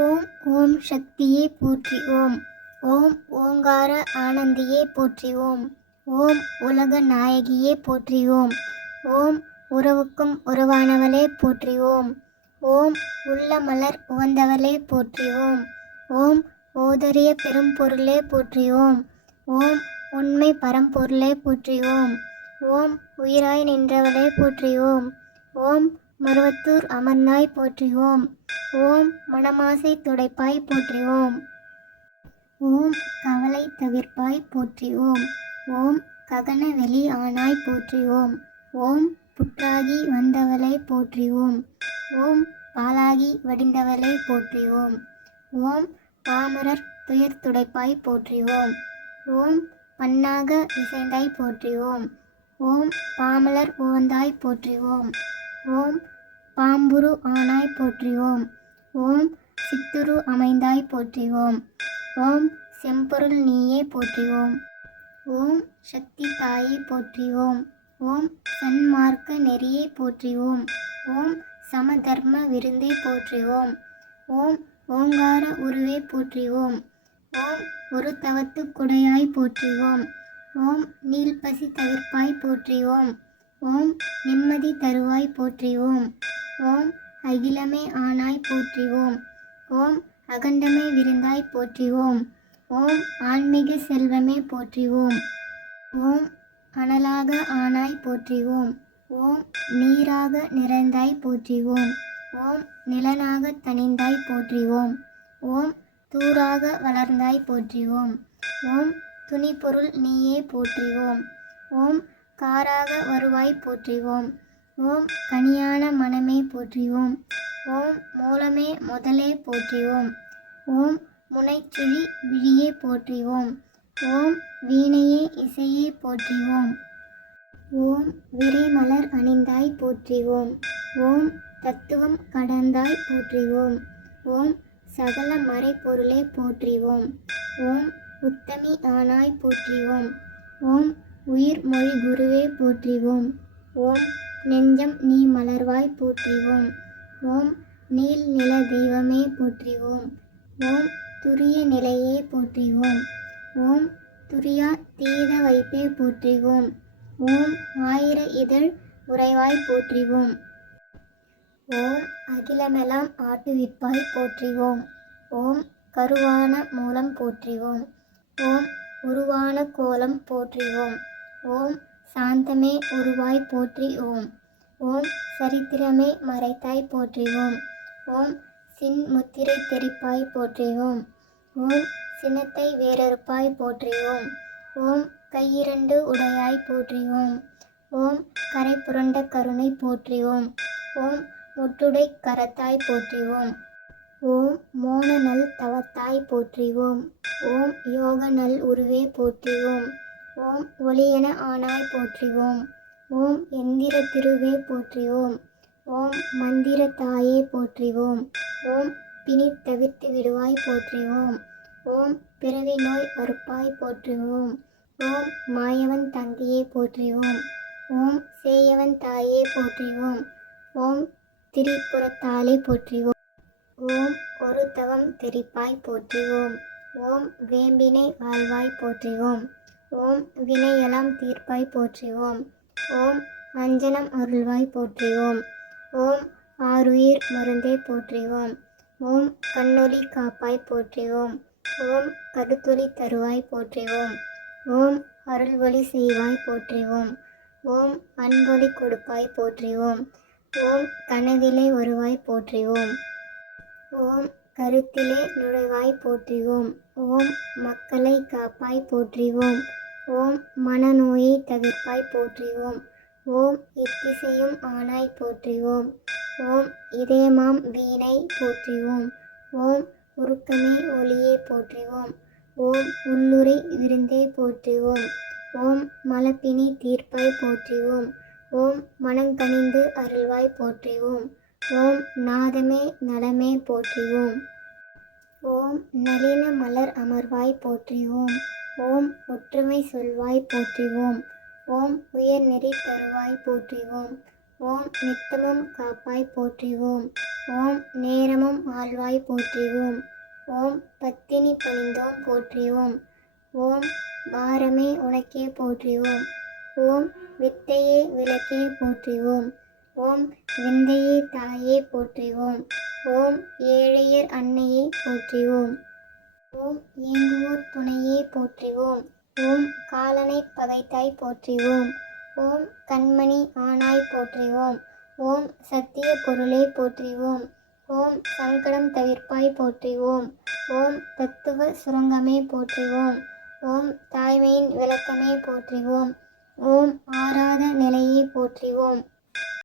ஓம் ஓம் சக்தியை போற்றி ஓம். ஓம் ஓங்கார ஆனந்தியே போற்றி ஓம். ஓம் உலக நாயகியே போற்றி ஓம். ஓம் உறவுக்கும் உறவானவளே போற்றி ஓம். ஓம் உள்ள மலர் உவந்தவளே போற்றி ஓம். ஓம் ஓதரிய பெரும்பொருளே போற்றி ஓம். ஓம் உண்மை பரம்பொருளே போற்றி ஓம். ஓம் உயிராய் நின்றவளே போற்றி ஓம். ஓம் மருவத்தூர் அமர்நாய் போற்றிவோம். ஓம் ஓம் மணமாசை துடைப்பாய் போற்றிவோம். ஓம் கவலை தவிர்ப்பாய் போற்றி ஓம் ககன வெளி ஆனாய் போற்றிவோம். ஓம் புற்றாகி வந்தவளை போற்றிவோம். ஓம் பாலாகி வடிந்தவளை போற்றிவோம். ஓம் பாமரர் துயர் துடைப்பாய் போற்றிவோம். ஓம் பண்ணாக பன்னாக இசைந்தாய் போற்றிவோம். ஓம் பாமலர் ஓந்தாய் போற்றிவோம். ஓம் பாம்புரு ஆனாய் போற்றிவோம். ஓம் சித்துரு அமைந்தாய் போற்றிவோம். ஓம் செம்பொருள் நீயே போற்றிவோம். ஓம் சக்தி தாயை போற்றி ஓம் சன்மார்க்க நெறியை போற்றிவோம். ஓம் சமதர்ம விருந்தை போற்றிவோம். ஓம் ஓங்கார உருவை போற்றிவோம். ஓம் ஒரு தவத்து குடையாய் போற்றிவோம். ஓம் நீல்பசி தவிர்ப்பாய் போற்றிவோம். ஓம் நிம்மதி தருவாய் போற்றிவோம். ஓம் அகிலமே ஆனாய் போற்றிவோம். ஓம் அகண்டமே விருந்தாய் போற்றிவோம். ஓம் ஆன்மீக செல்வமே போற்றிவோம். ஓம் அனலாக ஆனாய் போற்றிவோம். ஓம் நீராக நிறைந்தாய் போற்றிவோம். ஓம் நிலனாக தனிந்தாய் போற்றிவோம். ஓம் தூராக வளர்ந்தாய் போற்றிவோம். ஓம் துணிப்பொருள் நீயே போற்றிவோம். ஓம் காராக வருவாய் போற்றிவோம். ஓம் கனியான மனமே போற்றிவோம். ஓம் மூலமே முதலே போற்றிவோம். ஓம் முனைச்சுழி விழியே போற்றிவோம். ஓம் வீணையே இசையே போற்றிவோம். ஓம் விரைமலர் அணிந்தாய் போற்றிவோம். ஓம் தத்துவம் கடந்தாய் போற்றிவோம். ஓம் சகல மறைப்பொருளே போற்றிவோம். ஓம் உத்தமி ஆனாய் போற்றிவோம். ஓம் உயிர் மொழி குருவே போற்றிவோம். ஓம் நெஞ்சம் நீ மலர்வாய் போற்றிவோம். ஓம் நீல் நில தெய்வமே போற்றிவோம். ஓம் துரிய நிலையே போற்றிவோம். ஓம் துரியா தீத வைப்பே போற்றிவோம். ஓம் ஆயிர இதழ் உறைவாய் போற்றிவோம். ஓம் அகிலமெல்லாம் ஆட்டுவிப்பாய் போற்றிவோம். ஓம் ஓம் கருவான மூலம் போற்றிவோம். ஓம் உருவான கோலம் போற்றிவோம். ஓம் சாந்தமே உருவாய் போற்றி ஓம். ஓம் சரித்திரமே மறைத்தாய் போற்றி ஓம். ஓம் சின் முத்திரை தெரிப்பாய் போற்றி ஓம். ஓம் சினத்தை வேறறுப்பாய் போற்றிவோம் ஓம். கையிரண்டு உடையாய் போற்றி ஓம். ஓம் கரை புரண்ட கருணை போற்றி ஓம். ஓம் முட்டுடை கரத்தாய் போற்றி ஓம். ஓம் மோன நல் தவத்தாய் போற்றி ஓம். ஓம் யோக நல் உருவே போற்றிவோம் ஓம் ஒளியென ஆனாய் போற்றிவோம். ஓம் எந்திர திருவே போற்றிவோம். ஓம் மந்திர தாயே போற்றிவோம். ஓம் பிணி தவிர்த்து விடுவாய் போற்றிவோம். ஓம் பிறவி நோய் அறுப்பாய் போற்றிவோம். ஓம் மாயவன் தந்தையே போற்றிவோம். ஓம் சேயவன் தாயே போற்றிவோம். ஓம் திரிபுரத்தாலே போற்றி ஓம் ஒரு தவம் தெரிப்பாய் போற்றிவோம். ஓம் வேம்பினை வாழ்வாய் போற்றிவோம். ஓம் வினையெல்லாம் தீர்ப்பாய் போற்றிவோம். ஓம் அஞ்சனம் அருள்வாய் போற்றிவோம். ஓம் ஆறுயிர் ஆருயிர் மருந்தே போற்றிவோம். ஓம் கண்ணொளி காப்பாய் போற்றிவோம். ஓம் ஓம் தருவாய் போற்றிவோம். ஓம் அருள்வொளி செய்வாய் போற்றிவோம். ஓம் ஓம் அன்பொளி கொடுப்பாய் போற்றிவோம். ஓம் கனவிலே வருவாய் போற்றி ஓம் கருத்திலே நுழைவாய் போற்றிவோம். ஓம் மக்களை காப்பாய் போற்றிவோம். ஓம் மனநோயை தவிர்ப்பாய் போற்றிவோம். ஓம் எத்திசையும் ஆனாய் போற்றிவோம். ஓம் இதயமாம் வீணை போற்றிவோம். ஓம் உருக்கமே ஒளியே போற்றிவோம். ஓம் உள்ளுரை விருந்தே போற்றிவோம். ஓம் மலப்பினி தீர்ப்பாய் போற்றிவோம். ஓம் மனங்கனிந்து அருள்வாய் போற்றிவோம். ஓம் நாதமே நலமே போற்றிவோம். ஓம் நளின மலர் அமர்வாய் போற்றிவோம். ஓம் ஒற்றுமை சொல்வாய் போற்றிவோம். ஓம் உயர் நெறி தருவாய் போற்றிவோம். ஓம் நித்தமும் காப்பாய் போற்றிவோம். ஓம் நேரமும் ஆழ்வாய் போற்றிவோம். ஓம் பத்தினி பணிந்தோம் போற்றிவோம். ஓம் பாரமே உனக்கே போற்றிவோம். ஓம் வித்தையே விளக்கே போற்றிவோம். ஓம் விந்தையே தாயே போற்றிவோம். ஓம் ஏழையர் அன்னையை போற்றிவோம். ஓம் இயங்குவோர் துணையே போற்றிவோம். ஓம் காலனை பகைத்தாய் போற்றிவோம். ஓம் கண்மணி ஆனாய் போற்றிவோம். ஓம் சத்திய பொருளே போற்றிவோம். ஓம் சங்கடம் தவிர்ப்பாய் போற்றிவோம். ஓம் தத்துவ சுரங்கமே போற்றிவோம். ஓம் தாய்மையின் விளக்கமே போற்றிவோம். ஓம் ஆறாத நிலையை போற்றிவோம்.